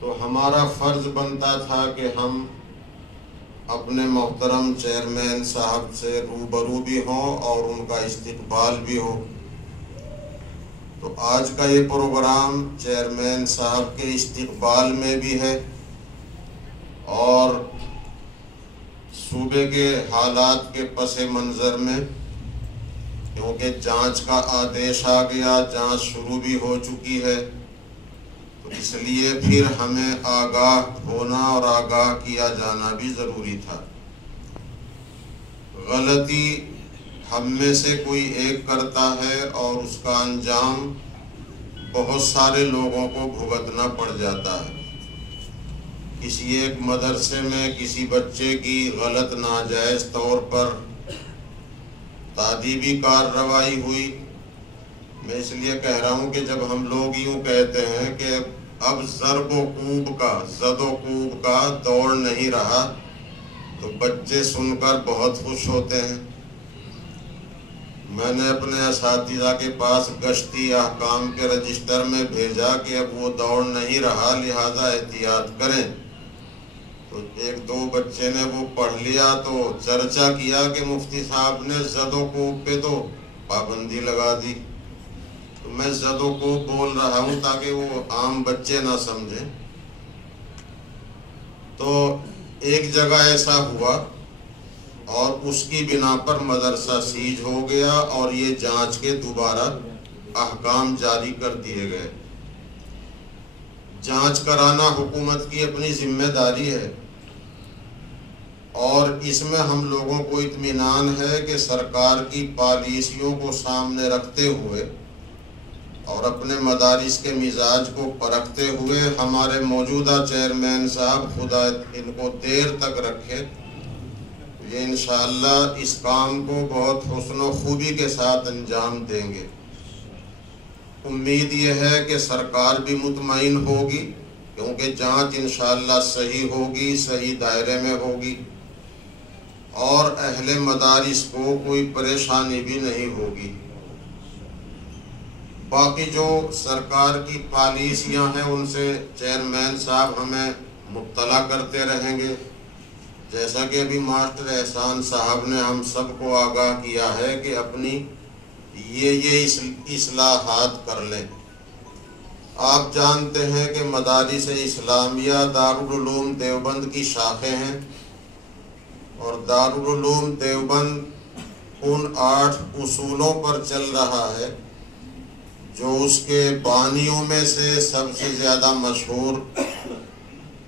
تو ہمارا فرض بنتا تھا کہ ہم اپنے محترم چیئرمین صاحب سے روبرو بھی ہوں اور ان کا استقبال بھی ہو۔ تو آج کا یہ پروگرام چیئرمین صاحب کے استقبال میں بھی ہے اور صوبے کے حالات کے پس منظر میں، کیونکہ جانچ کا آدیش آ گیا، جانچ شروع بھی ہو چکی ہے، تو اس لیے پھر ہمیں آگاہ ہونا اور آگاہ کیا جانا بھی ضروری تھا۔ غلطی ہم میں سے کوئی ایک کرتا ہے اور اس کا انجام بہت سارے لوگوں کو بھگتنا پڑ جاتا ہے۔ کسی ایک مدرسے میں کسی بچے کی غلط ناجائز طور پر تادیبی کارروائی ہوئی۔ میں اس لیے کہہ رہا ہوں کہ جب ہم لوگ یوں کہتے ہیں کہ اب ضرب و کوب کا، زد و کوب کا دور نہیں رہا، تو بچے سن کر بہت خوش ہوتے ہیں۔ میں نے اپنے اساتذہ کے پاس گشتی احکام کے رجسٹر میں بھیجا کہ اب وہ دور نہیں رہا، لہذا احتیاط کریں۔ تو ایک دو بچے نے وہ پڑھ لیا تو چرچا کیا کہ مفتی صاحب نے زد و کوب پہ تو پابندی لگا دی۔ تو میں زد و کوب بول رہا ہوں تاکہ وہ عام بچے نہ سمجھیں۔ تو ایک جگہ ایسا ہوا اور اس کی بنا پر مدرسہ سیج ہو گیا اور یہ جانچ کے دوبارہ احکام جاری کر دیے گئے۔ جانچ کرانا حکومت کی اپنی ذمہ داری ہے اور اس میں ہم لوگوں کو اطمینان ہے کہ سرکار کی پالیسیوں کو سامنے رکھتے ہوئے اور اپنے مدارس کے مزاج کو پرکھتے ہوئے ہمارے موجودہ چیئرمین صاحب، خدا ان کو دیر تک رکھے، یہ انشاءاللہ اس کام کو بہت حسن و خوبی کے ساتھ انجام دیں گے۔ امید یہ ہے کہ سرکار بھی مطمئن ہوگی، کیونکہ جانچ انشاءاللہ صحیح ہوگی، صحیح دائرے میں ہوگی اور اہل مدارس کو کوئی پریشانی بھی نہیں ہوگی۔ باقی جو سرکار کی پالیسیاں ہیں ان سے چیئرمین صاحب ہمیں مطلع کرتے رہیں گے، جیسا کہ ابھی ماسٹر احسان صاحب نے ہم سب کو آگاہ کیا ہے کہ اپنی یہ اصلاحات کر لیں۔ آپ جانتے ہیں کہ مدارس اسلامیہ دارالعلوم دیوبند کی شاخیں ہیں اور دارالعلوم دیوبند ان 8 اصولوں پر چل رہا ہے جو اس کے بانیوں میں سے سب سے زیادہ مشہور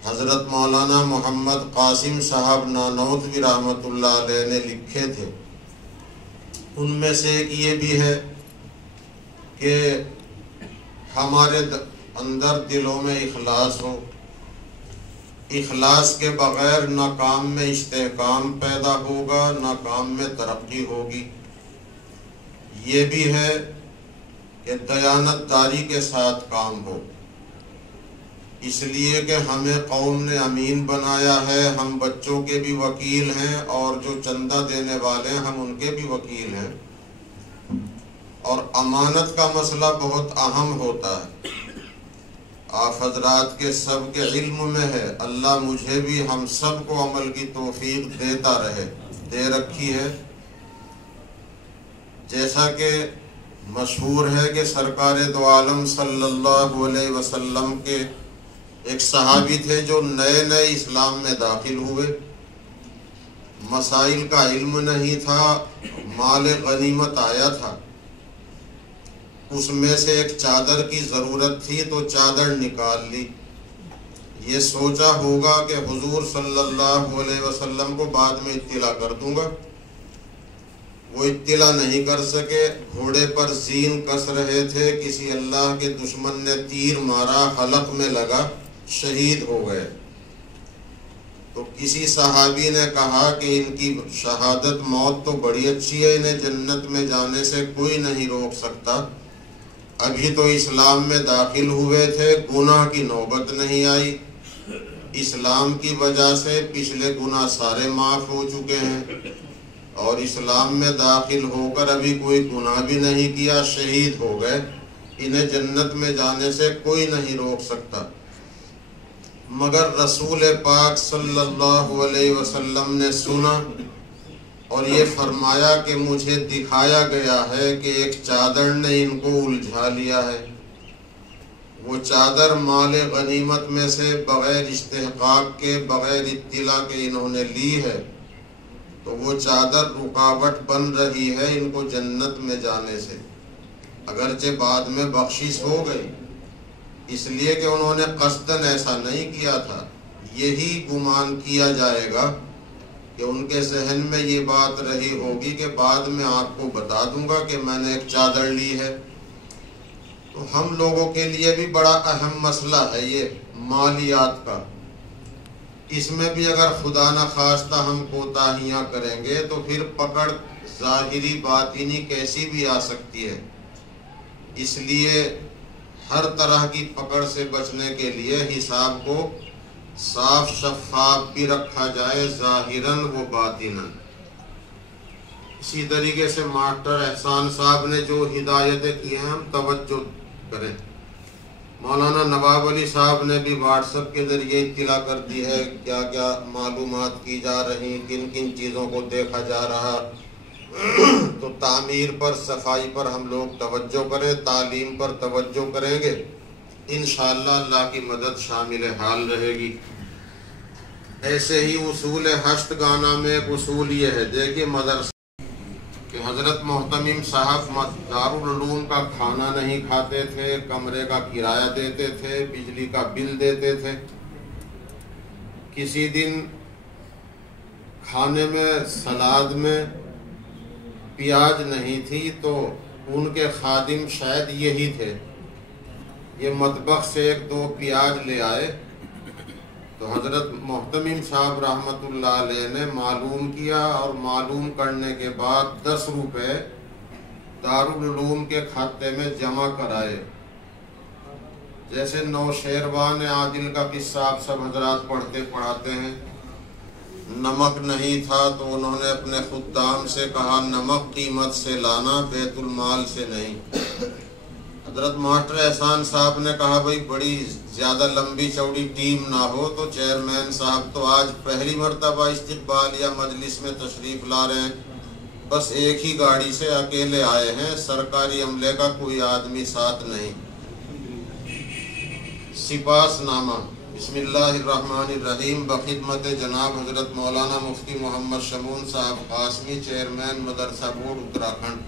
حضرت مولانا محمد قاسم صاحب نانوتوی رحمۃ اللہ علیہ نے لکھے تھے۔ ان میں سے ایک یہ بھی ہے کہ ہمارے اندر دلوں میں اخلاص ہو، اخلاص کے بغیر نہ کام میں استحکام پیدا ہوگا، نہ کام میں ترقی ہوگی۔ یہ بھی ہے کہ دیانت داری کے ساتھ کام ہو، اس لیے کہ ہمیں قوم نے امین بنایا ہے، ہم بچوں کے بھی وکیل ہیں اور جو چندہ دینے والے ہیں ہم ان کے بھی وکیل ہیں، اور امانت کا مسئلہ بہت اہم ہوتا ہے۔ آپ حضرات کے سب کے علم میں ہے، اللہ مجھے بھی ہم سب کو عمل کی توفیق دیتا رہے، دے رکھی ہے۔ جیسا کہ مشہور ہے کہ سرکار دو عالم صلی اللہ علیہ وسلم کے ایک صحابی تھے جو نئے نئے اسلام میں داخل ہوئے، مسائل کا علم نہیں تھا، مال غنیمت آیا تھا، اس میں سے ایک چادر کی ضرورت تھی تو چادر نکال لی، یہ سوچا ہوگا کہ حضور صلی اللہ علیہ وسلم کو بعد میں اطلاع کر دوں گا، وہ اطلاع نہیں کر سکے، گھوڑے پر زین کس رہے تھے، کسی اللہ کے دشمن نے تیر مارا، حلق میں لگا، شہید ہو گئے۔ تو کسی صحابی نے کہا کہ ان کی شہادت موت تو بڑی اچھی ہے، انہیں جنت میں جانے سے کوئی نہیں روک سکتا، ابھی تو اسلام میں داخل ہوئے تھے، گناہ کی نوبت نہیں آئی، اسلام کی وجہ سے پچھلے گناہ سارے معاف ہو چکے ہیں اور اسلام میں داخل ہو کر ابھی کوئی گناہ بھی نہیں کیا، شہید ہو گئے، انہیں جنت میں جانے سے کوئی نہیں روک سکتا۔ مگر رسول پاک صلی اللہ علیہ وسلم نے سنا اور یہ فرمایا کہ مجھے دکھایا گیا ہے کہ ایک چادر نے ان کو الجھا لیا ہے۔ وہ چادر مال غنیمت میں سے بغیر استحقاق کے، بغیر اطلاع کے انہوں نے لی ہے، تو وہ چادر رکاوٹ بن رہی ہے ان کو جنت میں جانے سے، اگرچہ بعد میں بخشش ہو گئی، اس لیے کہ انہوں نے قصداً ایسا نہیں کیا تھا۔ یہی گمان کیا جائے گا کہ ان کے ذہن میں یہ بات رہی ہوگی کہ بعد میں آپ کو بتا دوں گا کہ میں نے ایک چادر لی ہے۔ تو ہم لوگوں کے لیے بھی بڑا اہم مسئلہ ہے یہ مالیات کا۔ اس میں بھی اگر خدا نہ خواستہ ہم کوتاہیاں کریں گے تو پھر پکڑ ظاہری باطنی کیسی بھی آ سکتی ہے۔ اس لیے ہر طرح کی پکڑ سے بچنے کے لیے حساب کو صاف شفاف بھی رکھا جائے، ظاہراً و باطناً۔ اسی طریقے سے ماسٹر احسان صاحب نے جو ہدایتیں کی ہیں ہم توجہ کریں۔ مولانا نواب علی صاحب نے بھی واٹس ایپ کے ذریعے اطلاع کر دی ہے کیا کیا معلومات کی جا رہی، کن کن چیزوں کو دیکھا جا رہا۔ تو تعمیر پر، صفائی پر ہم لوگ توجہ کریں، تعلیم پر توجہ کریں گے، انشاءاللہ اللہ کی مدد شامل حال رہے گی۔ ایسے ہی اصول ہشت گانا میں ایک اصول یہ ہے، دیکھیے مدرسہ کہ حضرت محتمم صاحب دارالعلوم کا کھانا نہیں کھاتے تھے، کمرے کا کرایہ دیتے تھے، بجلی کا بل دیتے تھے۔ کسی دن کھانے میں سلاد میں پیاز نہیں تھی تو ان کے خادم شاید یہی تھے، یہ مطبخ سے ایک دو پیاز لے آئے تو حضرت محتمم صاحب رحمت اللہ علیہ نے معلوم کیا اور معلوم کرنے کے بعد 10 روپے دارالعلوم کے کھاتے میں جمع کرائے۔ جیسے نوشیروان عادل کا قصہ آپ سب حضرات پڑھتے پڑھاتے ہیں، نمک نہیں تھا تو انہوں نے اپنے خدام سے کہا نمک قیمت سے لانا، بیت المال سے نہیں۔ حضرت ماسٹر احسان صاحب نے کہا بھائی بڑی زیادہ لمبی چوڑی ٹیم نہ ہو تو چیئرمین صاحب تو آج پہلی مرتبہ استقبال یا مجلس میں تشریف لا رہے ہیں، بس ایک ہی گاڑی سے اکیلے آئے ہیں، سرکاری عملے کا کوئی آدمی ساتھ نہیں۔ سپاس نامہ بسم اللہ الرحمن الرحیم بخدمت جناب حضرت مولانا مفتی محمد شمون صاحب قاسمی، چیئرمین مدرسہ بورڈ اتراکھنڈ۔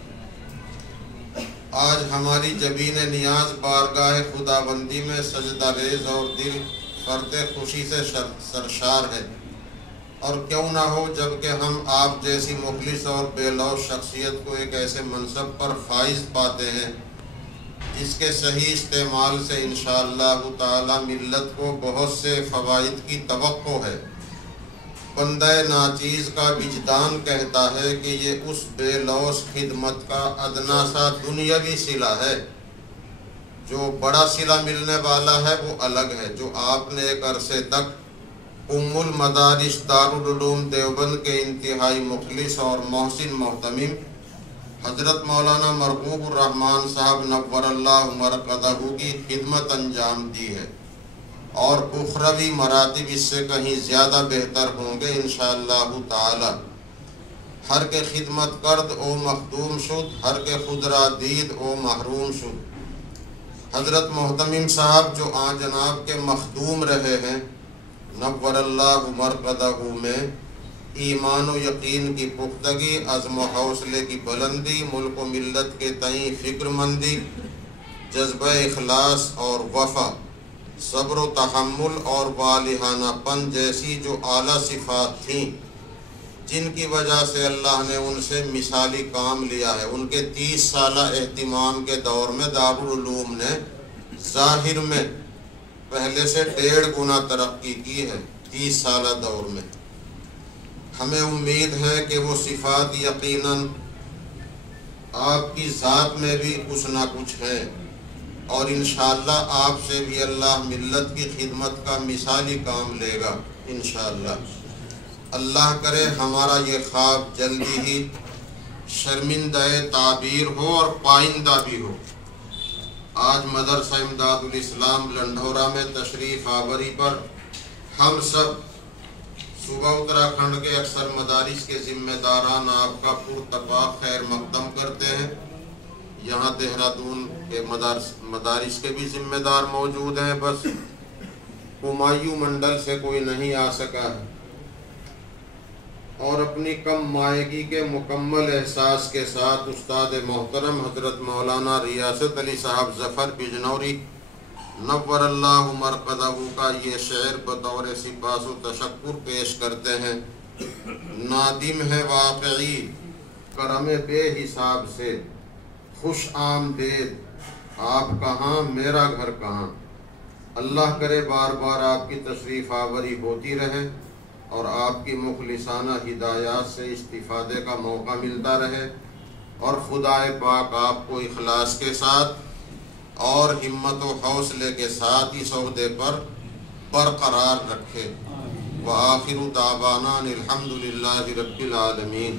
آج ہماری جبین نیاز بارگاہ خداوندی میں سجدہ ریز اور دل فرتے خوشی سے سرشار ہے، اور کیوں نہ ہو جبکہ ہم آپ جیسی مخلص اور بے لوث شخصیت کو ایک ایسے منصب پر فائز پاتے ہیں جس کے صحیح استعمال سے انشاءاللہ تعالی ملت کو بہت سے فوائد کی توقع ہے۔ بندہ ناچیز کا وجدان کہتا ہے کہ یہ اس بے لوث خدمت کا ادنا سا دنیاوی صلہ ہے، جو بڑا صلہ ملنے والا ہے وہ الگ ہے، جو آپ نے ایک عرصے تک ام المدارس دارالعلوم دیوبند کے انتہائی مخلص اور محسن محتمم حضرت مولانا مرغوب الرحمن صاحب نور اللہ مرقدہ کی خدمت انجام دی ہے، اور اخروی مراتب اس سے کہیں زیادہ بہتر ہوں گے انشاءاللہ تعالی۔ ہر کے خدمت کرد او مخدوم شد، ہر کے خدرا دید او محروم شد۔ حضرت محتمم صاحب جو آن جناب کے مخدوم رہے ہیں نور اللہ مرقدہ میں، ایمان و یقین کی پختگی، عزم و حوصلے کی بلندی، ملک و ملت کے تئیں فکر مندی، جذبہ اخلاص اور وفا، صبر و تحمل اور والہانہ پن جیسی جو اعلیٰ صفات تھیں جن کی وجہ سے اللہ نے ان سے مثالی کام لیا ہے۔ ان کے 30 سالہ اہتمام کے دور میں دارالعلوم نے ظاہر میں پہلے سے 1.5 گنا ترقی کی ہے 30 سالہ دور میں۔ ہمیں امید ہے کہ وہ صفات یقیناً آپ کی ذات میں بھی کچھ نہ کچھ ہے، اور انشاءاللہ آپ سے بھی اللہ ملت کی خدمت کا مثالی کام لے گا انشاءاللہ۔ اللہ کرے ہمارا یہ خواب جلدی ہی شرمندہ تعبیر ہو اور پائندہ بھی ہو۔ آج مدرسہ امداد الاسلام لنڈھورا میں تشریف آوری پر ہم سب صوبہ اتراکھنڈ کے اکثر مدارس کے ذمہ داران آپ کا پرتپاک خیر مقدم کرتے ہیں۔ یہاں دہرادون کے مدارس کے بھی ذمہ دار موجود ہیں، بس کمایوں منڈل سے کوئی نہیں آ سکا ہے، اور اپنی کم مائگی کے مکمل احساس کے ساتھ استاد محترم حضرت مولانا ریاست علی صاحب ظفر بجنوری نور اللہ مرقدہ کا یہ شعر بطور سپاس و تشکر پیش کرتے ہیں۔ نادم ہے واقعی کرم بے حساب سے، خوش آمدید آپ کہاں میرا گھر کہاں۔ اللہ کرے بار بار آپ کی تشریف آوری ہوتی رہے اور آپ کی مخلصانہ ہدایات سے استفادے کا موقع ملتا رہے، اور خدائے پاک آپ کو اخلاص کے ساتھ اور ہمت و حوصلے کے ساتھ اس عہدے پر برقرار رکھے۔ وآخر دعوانا الحمد للہ رب العالمین۔